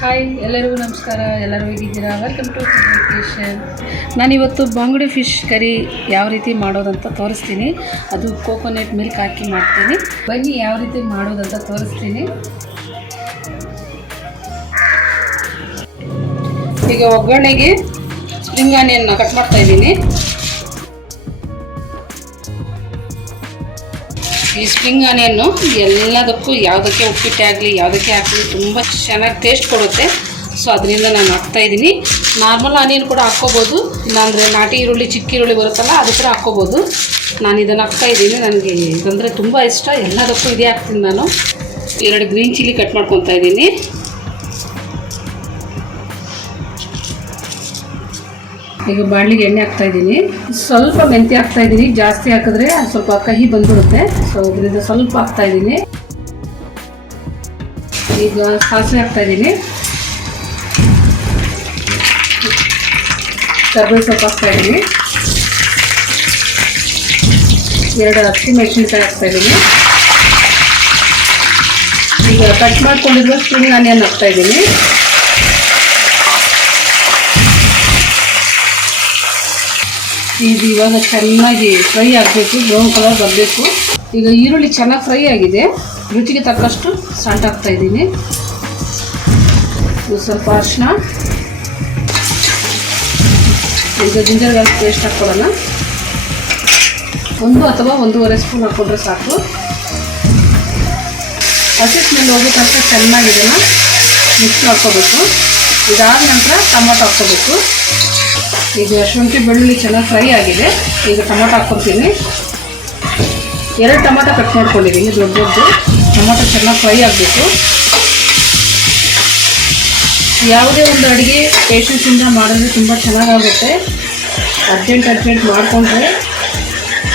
Hi, ಎಲ್ಲರಿಗೂ ನಮಸ್ಕಾರ. ಎಲ್ಲರೂ ಹೇಗಿದ್ದೀರಾ? Welcome to kitchen. ನಾನಿವತ್ತು ಬಂಗುಡೆ ಫಿಶ್ ಕರಿ ಯಾವ ರೀತಿ ಮಾಡೋದಂತ ತೋರಿಸ್ತೀನಿ. ಅದು ಕೋಕೋನಟ್ ಮಿಲ್ಕ್ ಹಾಕಿ ಮಾಡ್ತೀನಿ. ಬನ್ನಿ ಯಾವ ರೀತಿ ಮಾಡೋದಂತ ತೋರಿಸ್ತೀನಿ. ಈಗ ಒಗ್ಗರಣೆಗೆ ಸ್ಪ್ರಿಂಗ್ ಆನಿಯನ್ ಕಟ್ ಮಾಡ್ತಾ ಇದ್ದೀನಿ. ಈ ಸ್ಪ್ರಿಂಗ್ ಆನಿಯನ್ನು ಎಲ್ಲದಕ್ಕೂ ಯಾವುದಕ್ಕೆ ಉಪ್ಪಿಟ್ಟೆ ಆಗಲಿ ಯಾವುದಕ್ಕೆ ಹಾಕಲಿ ತುಂಬ ಚೆನ್ನಾಗಿ ಟೇಸ್ಟ್ ಕೊಡುತ್ತೆ. ಸೊ ಅದರಿಂದ ನಾನು ಹಾಕ್ತಾಯಿದ್ದೀನಿ. ನಾರ್ಮಲ್ ಆನಿಯನ್ ಕೂಡ ಹಾಕ್ಕೋಬೋದು, ಇಲ್ಲಾಂದರೆ ನಾಟಿ ಈರುಳ್ಳಿ ಚಿಕ್ಕ ಈರುಳ್ಳಿ ಬರುತ್ತಲ್ಲ ಅದು ಕೂಡ ಹಾಕ್ಕೋಬೋದು. ನಾನು ಇದನ್ನು ಹಾಕ್ತಾಯಿದ್ದೀನಿ. ನನಗೆ ಇದಂದರೆ ತುಂಬ ಇಷ್ಟ. ಎಲ್ಲದಕ್ಕೂ ಇದೇ ಹಾಕ್ತೀನಿ ನಾನು. 2 ಗ್ರೀನ್ ಚಿಲ್ಲಿ ಕಟ್ ಮಾಡ್ಕೊತಾ ಇದ್ದೀನಿ. ಈಗ ಬಾಣಲಿಗೆ ಎಣ್ಣೆ ಹಾಕ್ತಾಯಿದ್ದೀನಿ. ಸ್ವಲ್ಪ ಮೆಂತ್ಯ ಹಾಕ್ತಾಯಿದ್ದೀನಿ. ಜಾಸ್ತಿ ಹಾಕಿದ್ರೆ ಸ್ವಲ್ಪ ಕಹಿ ಬಂದ್ಬಿಡುತ್ತೆ. ಸೊ ಇದರಿಂದ ಸ್ವಲ್ಪ ಹಾಕ್ತಾಯಿದ್ದೀನಿ. ಈಗ ಸಾಸಿವೆ ಹಾಕ್ತಾಯಿದ್ದೀನಿ. ಕರ್ಬೇವು ಸೊಪ್ಪು ಹಾಕ್ತಾಯಿದ್ದೀನಿ. 2 ಹಸಿಮೆಣಸಿನಕಾಯಿ ಹಾಕ್ತಾಯಿದ್ದೀನಿ. ಈಗ ಕಟ್ ಮಾಡ್ಕೊಂಡಿರುವ ಸ್ಪ್ರಿಂಗ್ ಆನಿಯನ್ ಹಾಕ್ತಾಯಿದ್ದೀನಿ. ಇದು ಇವಾಗ ಚೆನ್ನಾಗಿ ಫ್ರೈ ಆಗಬೇಕು, ಬ್ರೌನ್ ಕಲರ್ ಬರಬೇಕು. ಈಗ ಈರುಳ್ಳಿ ಚೆನ್ನಾಗಿ ಫ್ರೈ ಆಗಿದೆ. ರುಚಿಗೆ ತಕ್ಕಷ್ಟು ಸಾಲ್ಟ್ ಹಾಕ್ತಾಯಿದ್ದೀನಿ. ಸ್ವಲ್ಪ ಅರಿಶಿನ. ಈಗ ಜಿಂಜರ್ ಗಾರ್ಲಿಕ್ ಪೇಸ್ಟ್ ಹಾಕ್ಕೊಳ್ಳೋಣ. 1 ಅಥವಾ 1.5 ಸ್ಪೂನ್ ಹಾಕ್ಕೊಂಡ್ರೆ ಸಾಕು. ಹಸಿ ಸ್ಮೆಲ್ ಹೋಗೋ ತನಕ ಚೆನ್ನಾಗಿ ಇದನ್ನು ಮಿಕ್ಸ್ ಮಾಡ್ಕೋಬೇಕು. ಇದಾದ ನಂತರ ಟೊಮೊಟೊ ಹಾಕ್ಕೋಬೇಕು. ಈಗ ಶುಂಠಿ ಬೆಳ್ಳುಳ್ಳಿ ಚೆನ್ನಾಗಿ ಫ್ರೈ ಆಗಿದೆ. ಈಗ ಟೊಮೊಟೊ ಹಾಕ್ಕೊತೀನಿ. 2 ಟೊಮೊಟೊ ಕಟ್ ಮಾಡ್ಕೊಂಡಿದ್ದೀನಿ, ದೊಡ್ಡದು. ಟೊಮೊಟೊ ಚೆನ್ನಾಗಿ ಫ್ರೈ ಆಗಬೇಕು. ಯಾವುದೇ ಒಂದು ಅಡುಗೆ ಪೇಷನ್ಸಿಂದ ಮಾಡಿದ್ರೆ ತುಂಬ ಚೆನ್ನಾಗಾಗುತ್ತೆ. ಅರ್ಜೆಂಟ್ ಮಾಡಿಕೊಂಡ್ರೆ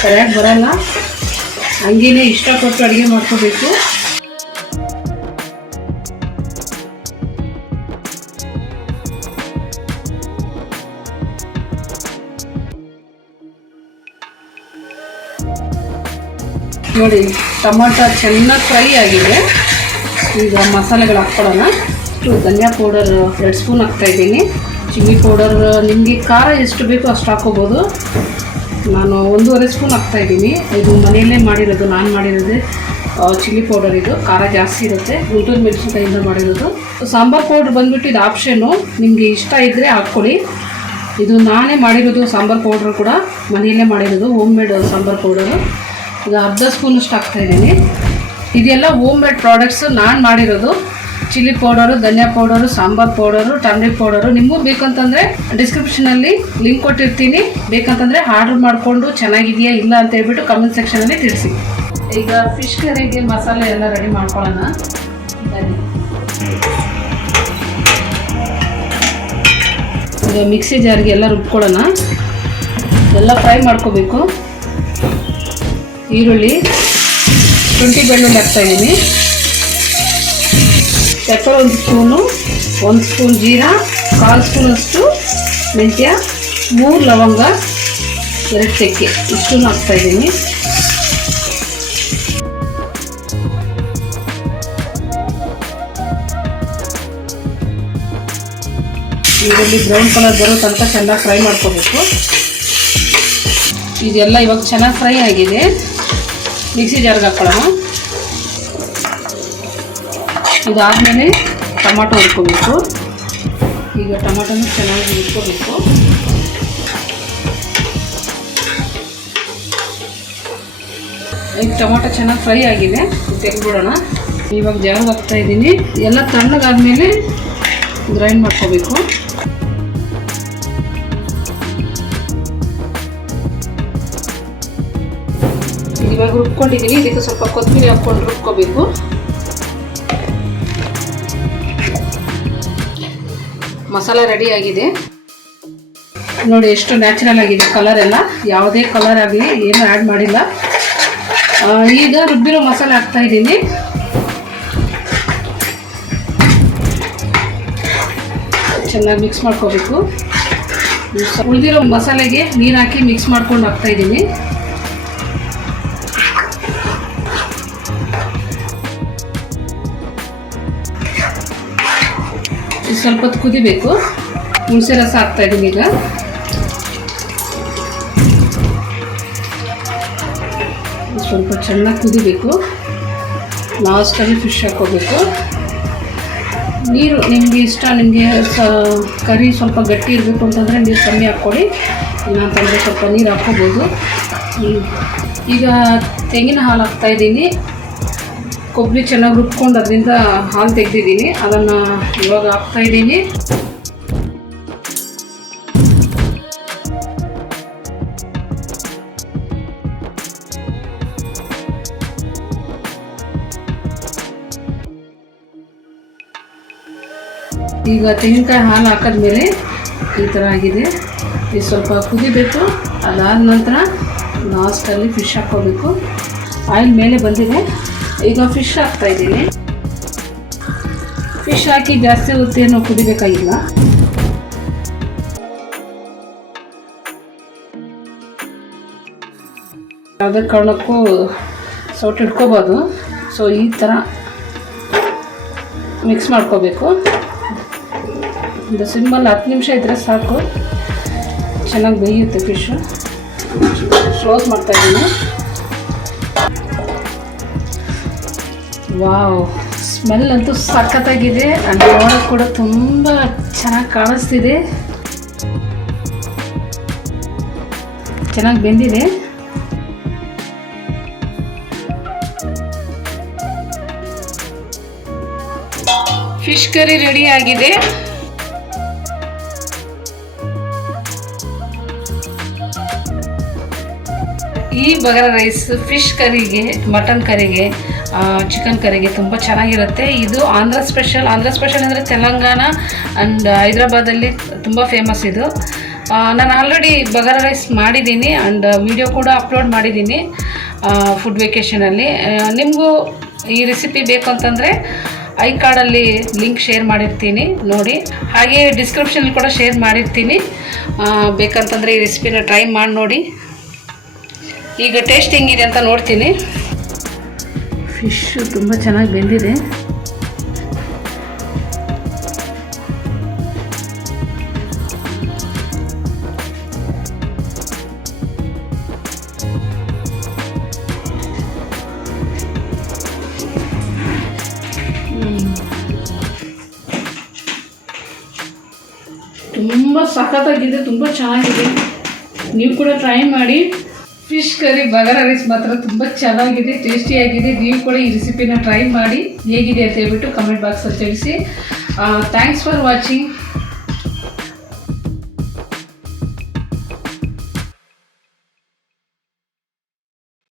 ಸರಿಯಾಗಿ ಬರೋಲ್ಲ. ಹಂಗೇ ಇಷ್ಟಪಟ್ಟು ಅಡುಗೆ ಮಾಡ್ಕೋಬೇಕು. ನೋಡಿ, ಟೊಮೊಟೊ ಚೆನ್ನಾಗಿ ಫ್ರೈ ಆಗಿದೆ. ಈಗ ಮಸಾಲೆಗಳು ಹಾಕ್ಕೊಳ್ಳೋಣ. ಧನಿಯಾ ಪೌಡರ್ 2 ಸ್ಪೂನ್ ಹಾಕ್ತಾಯಿದ್ದೀನಿ. ಚಿಲ್ಲಿ ಪೌಡರ್ ನಿಮಗೆ ಖಾರ ಎಷ್ಟು ಬೇಕೋ ಅಷ್ಟು ಹಾಕ್ಕೋಬೋದು. ನಾನು 1.5 ಸ್ಪೂನ್ ಹಾಕ್ತಾಯಿದ್ದೀನಿ. ಇದು ಮನೆಯಲ್ಲೇ ಮಾಡಿರೋದು, ನಾನು ಮಾಡಿರೋದು ಚಿಲ್ಲಿ ಪೌಡರ್. ಇದು ಖಾರ ಜಾಸ್ತಿ ಇರುತ್ತೆ. ಗುಂಟೂರು ಮೆಣಸಿನಕಾಯಿಂದ ಮಾಡಿರೋದು. ಸಾಂಬಾರು ಪೌಡ್ರ್ ಬಂದುಬಿಟ್ಟು ಇದು ಆಪ್ಷನ್ನು, ನಿಮಗೆ ಇಷ್ಟ ಇದ್ದರೆ ಹಾಕ್ಕೊಳ್ಳಿ. ಇದು ನಾನೇ ಮಾಡಿರೋದು. ಸಾಂಬಾರು ಪೌಡ್ರ್ ಕೂಡ ಮನೆಯಲ್ಲೇ ಮಾಡಿರೋದು, ಹೋಮ್ ಮೇಡ್ ಸಾಂಬಾರು ಪೌಡರು. ಈಗ 1/2 ಸ್ಪೂನಷ್ಟು ಹಾಕ್ತಾಯಿದ್ದೀನಿ. ಇದೆಲ್ಲ ಹೋಮ್ ಮೇಡ್ ಪ್ರಾಡಕ್ಟ್ಸು, ನಾನು ಮಾಡಿರೋದು. ಚಿಲ್ಲಿ ಪೌಡರು, ಧನಿಯಾ powder, sambar powder, turmeric powder. ನಿಮಗೂ ಬೇಕಂತಂದರೆ ಡಿಸ್ಕ್ರಿಪ್ಷನಲ್ಲಿ ಲಿಂಕ್ ಕೊಟ್ಟಿರ್ತೀನಿ. ಬೇಕಂತಂದರೆ ಆರ್ಡ್ರ್ ಮಾಡಿಕೊಂಡು ಚೆನ್ನಾಗಿದೆಯಾ ಇಲ್ಲ ಅಂತ ಹೇಳ್ಬಿಟ್ಟು ಕಮೆಂಟ್ ಸೆಕ್ಷನಲ್ಲಿ ತಿಳಿಸಿ. ಈಗ ಫಿಶ್ ಕರಿಗೆ ಮಸಾಲೆ ಎಲ್ಲ ರೆಡಿ ಮಾಡ್ಕೊಳ್ಳೋಣ. ಈಗ ಮಿಕ್ಸಿ ಜಾರ್ಗೆ ಎಲ್ಲ ರುಬ್ಕೊಳ್ಳೋಣ. ಎಲ್ಲ ಫ್ರೈ ಮಾಡ್ಕೋಬೇಕು. ಈರುಳ್ಳಿ, ಶುಂಠಿ ಬೆಳ್ಳುಳ್ಳಿ ಹಾಕ್ತಾಯಿದ್ದೀನಿ. ಪೆಪ್ಪರ್ 1 ಸ್ಪೂನು, 1 ಸ್ಪೂನ್ ಜೀರಾ, 1/4 ಸ್ಪೂನಷ್ಟು ಮೆಂತ್ಯ, 3 ಲವಂಗ, 2 ಚಕ್ಕೆ ಇಷ್ಟನ್ನು ಹಾಕ್ತಾಯಿದ್ದೀನಿ. ಈರುಳ್ಳಿ ಬ್ರೌನ್ ಕಲರ್ ಬರೋ ತನಕ ಚೆನ್ನಾಗಿ ಫ್ರೈ ಮಾಡ್ಕೋಬೇಕು. ಇದೆಲ್ಲ ಇವಾಗ ಚೆನ್ನಾಗಿ ಫ್ರೈ ಆಗಿದೆ. ಮಿಕ್ಸಿ ಜಾರ್ಗೆ ಹಾಕ್ಕೊಳ್ಳೋಣ. ಇದಾದಮೇಲೆ ಟೊಮೊಟೊ ಹುರ್ಕೋಬೇಕು. ಈಗ ಟೊಮೊಟೊನೂ ಚೆನ್ನಾಗಿ ಹುರ್ಕೋಬೇಕು. ಈಗ ಟೊಮೊಟೊ ಚೆನ್ನಾಗಿ ಫ್ರೈ ಆಗಿದೆ, ತೆಗೆದ್ಬಿಡೋಣ. ಇವಾಗ ಜಾರ್ಗೆ ಹಾಕ್ತಾಯಿದ್ದೀನಿ. ಎಲ್ಲ ತಣ್ಣಗಾದ್ಮೇಲೆ ಗ್ರೈಂಡ್ ಮಾಡ್ಕೋಬೇಕು. ಇವಾಗ ರುಬ್ಕೊಂಡಿದ್ದೀನಿ. ಇದಕ್ಕೆ ಸ್ವಲ್ಪ ಕೊತ್ತಂಬರಿ ಹಾಕ್ಕೊಂಡು ರುಬ್ಕೋಬೇಕು. ಮಸಾಲೆ ರೆಡಿ ಆಗಿದೆ ನೋಡಿ. ಎಷ್ಟು ನ್ಯಾಚುರಲ್ ಆಗಿದೆ ಕಲರ್ ಎಲ್ಲ, ಯಾವುದೇ ಕಲರ್ ಆಗಲಿ ಏನು ಆ್ಯಡ್ ಮಾಡಿಲ್ಲ. ಈಗ ರುಬ್ಬಿರೋ ಮಸಾಲೆ ಹಾಕ್ತಾ ಇದ್ದೀನಿ. ಚೆನ್ನಾಗಿ ಮಿಕ್ಸ್ ಮಾಡ್ಕೋಬೇಕು. ಉಳಿದಿರೋ ಮಸಾಲೆಗೆ ನೀರು ಹಾಕಿ ಮಿಕ್ಸ್ ಮಾಡ್ಕೊಂಡು ಹಾಕ್ತಾ ಇದ್ದೀನಿ. ಸ್ವಲ್ಪ ಹೊತ್ತು ಕುದಿಬೇಕು. ಹುಣಸೆ ರಸ ಹಾಕ್ತಾ ಇದ್ದೀನಿ. ಈಗ ಸ್ವಲ್ಪ ಚೆನ್ನಾಗಿ ಕುದಿಬೇಕು. ಲಾಸ್ಟಲ್ಲಿ ಫಿಶ್ ಹಾಕೋಬೇಕು. ನೀರು ನಿಮಗೆ ಇಷ್ಟ, ನಿಮಗೆ ಕರಿ ಸ್ವಲ್ಪ ಗಟ್ಟಿ ಇರಬೇಕು ಅಂತಂದರೆ ನೀರು ಕಮ್ಮಿ ಹಾಕ್ಕೊಳ್ಳಿ, ಇಲ್ಲ ಅಂತಂದರೆ ಸ್ವಲ್ಪ ನೀರು ಹಾಕ್ಕೋಬೋದು. ಈಗ ತೆಂಗಿನ ಹಾಲು ಹಾಕ್ತಾಯಿದ್ದೀನಿ. ಕೊಬ್ಬರಿ ಚೆನ್ನಾಗಿ ರುಬ್ಕೊಂಡು ಅದರಿಂದ ಹಾಲು ತೆಗೆದಿದ್ದೀನಿ, ಅದನ್ನು ಇವಾಗ ಹಾಕ್ತಾಯಿದ್ದೀನಿ. ಈಗ ತೆಂಗಿನಕಾಯಿ ಹಾಲು ಹಾಕಿದ್ಮೇಲೆ ಈ ಥರ ಆಗಿದೆ. ಇದು ಸ್ವಲ್ಪ ಕುದಿಬೇಕು. ಅದಾದ ನಂತರ ಲಾಸ್ಟಲ್ಲಿ ಫಿಶ್ ಹಾಕ್ಕೋಬೇಕು. ಆಯಿಲ್ ಮೇಲೆ ಬಂದಿದೆ. ಈಗ ಫಿಶ್ ಹಾಕ್ತಾಯಿದ್ದೀನಿ. ಫಿಶ್ ಹಾಕಿ ಜಾಸ್ತಿ ಹೊತ್ತೇನು ಕುದಿಬೇಕಾಗಿಲ್ಲ. ಯಾವುದೇ ಕಾರಣಕ್ಕೂ ಸೌಟ್ ಇಟ್ಕೋಬೋದು. ಸೊ ಈ ಥರ ಮಿಕ್ಸ್ ಮಾಡ್ಕೋಬೇಕು. ಒಂದು ಸಿಮ್ಮಲ್ಲಿ 10 ನಿಮಿಷ ಇದ್ದರೆ ಸಾಕು, ಚೆನ್ನಾಗಿ ಬೇಯುತ್ತೆ ಫಿಶು. ಕ್ಲೋಸ್ ಮಾಡ್ತಾಯಿದ್ದೀನಿ. ವಾವ್, ಸ್ಮೆಲ್ ಅಂತೂ ಸಖತ್ತಾಗಿದೆ. ಆ್ಯಂಡ್ ನೋಡೋಕ್ಕೆ ಕೂಡ ತುಂಬ ಚೆನ್ನಾಗಿ ಕಾಣಿಸ್ತಿದೆ. ಚೆನ್ನಾಗಿ ಬೆಂದಿದೆ. ಫಿಶ್ ಕರಿ ರೆಡಿ ಆಗಿದೆ. ಈ ಬಗಾರ ರೈಸ್ ಫಿಶ್ ಕರಿಗೆ, ಮಟನ್ ಕರಿಗೆ, ಚಿಕನ್ ಕರಿಗೆ ತುಂಬ ಚೆನ್ನಾಗಿರುತ್ತೆ. ಇದು ಆಂಧ್ರ ಸ್ಪೆಷಲ್. ಆಂಧ್ರ ಸ್ಪೆಷಲ್ ಅಂದರೆ ತೆಲಂಗಾಣ ಆ್ಯಂಡ್ ಹೈದ್ರಾಬಾದಲ್ಲಿ ತುಂಬ ಫೇಮಸ್ ಇದು. ನಾನು ಆಲ್ರೆಡಿ ಬಗಾರ ರೈಸ್ ಮಾಡಿದ್ದೀನಿ ಆ್ಯಂಡ್ ವಿಡಿಯೋ ಕೂಡ ಅಪ್ಲೋಡ್ ಮಾಡಿದ್ದೀನಿ ಫುಡ್ ವೆಕೇಷನಲ್ಲಿ. ನಿಮಗೂ ಈ ರೆಸಿಪಿ ಬೇಕು ಅಂತಂದರೆ ಐ ಕಾರ್ಡಲ್ಲಿ ಲಿಂಕ್ ಶೇರ್ ಮಾಡಿರ್ತೀನಿ ನೋಡಿ. ಹಾಗೆ ಡಿಸ್ಕ್ರಿಪ್ಷನಲ್ಲಿ ಕೂಡ ಶೇರ್ ಮಾಡಿರ್ತೀನಿ. ಬೇಕಂತಂದರೆ ಈ ರೆಸಿಪಿನ ಟ್ರೈ ಮಾಡಿ ನೋಡಿ. ಈಗ ಟೇಸ್ಟ್ ಹೆಂಗಿದೆ ಅಂತ ನೋಡ್ತೀನಿ. ಫಿಶ್ಶು ತುಂಬ ಚೆನ್ನಾಗಿ ಬೆಂದಿದೆ. ತುಂಬ ಸಖತ್ತಾಗಿದೆ, ತುಂಬ ಚೆನ್ನಾಗಿದೆ. ನೀವು ಕೂಡ ಟ್ರೈ ಮಾಡಿ. ಫಿಶ್ ಕರಿ ಬಗಾರ ರೈಸ್ ಮಾತ್ರ ತುಂಬ ಚೆನ್ನಾಗಿದೆ, ಟೇಸ್ಟಿಯಾಗಿದೆ. ನೀವು ಕೂಡ ಈ ರೆಸಿಪಿನ ಟ್ರೈ ಮಾಡಿ ಹೇಗಿದೆ ಅಂತ ಹೇಳ್ಬಿಟ್ಟು ಕಮೆಂಟ್ ಬಾಕ್ಸಲ್ಲಿ ತಿಳಿಸಿ. Thanks for watching.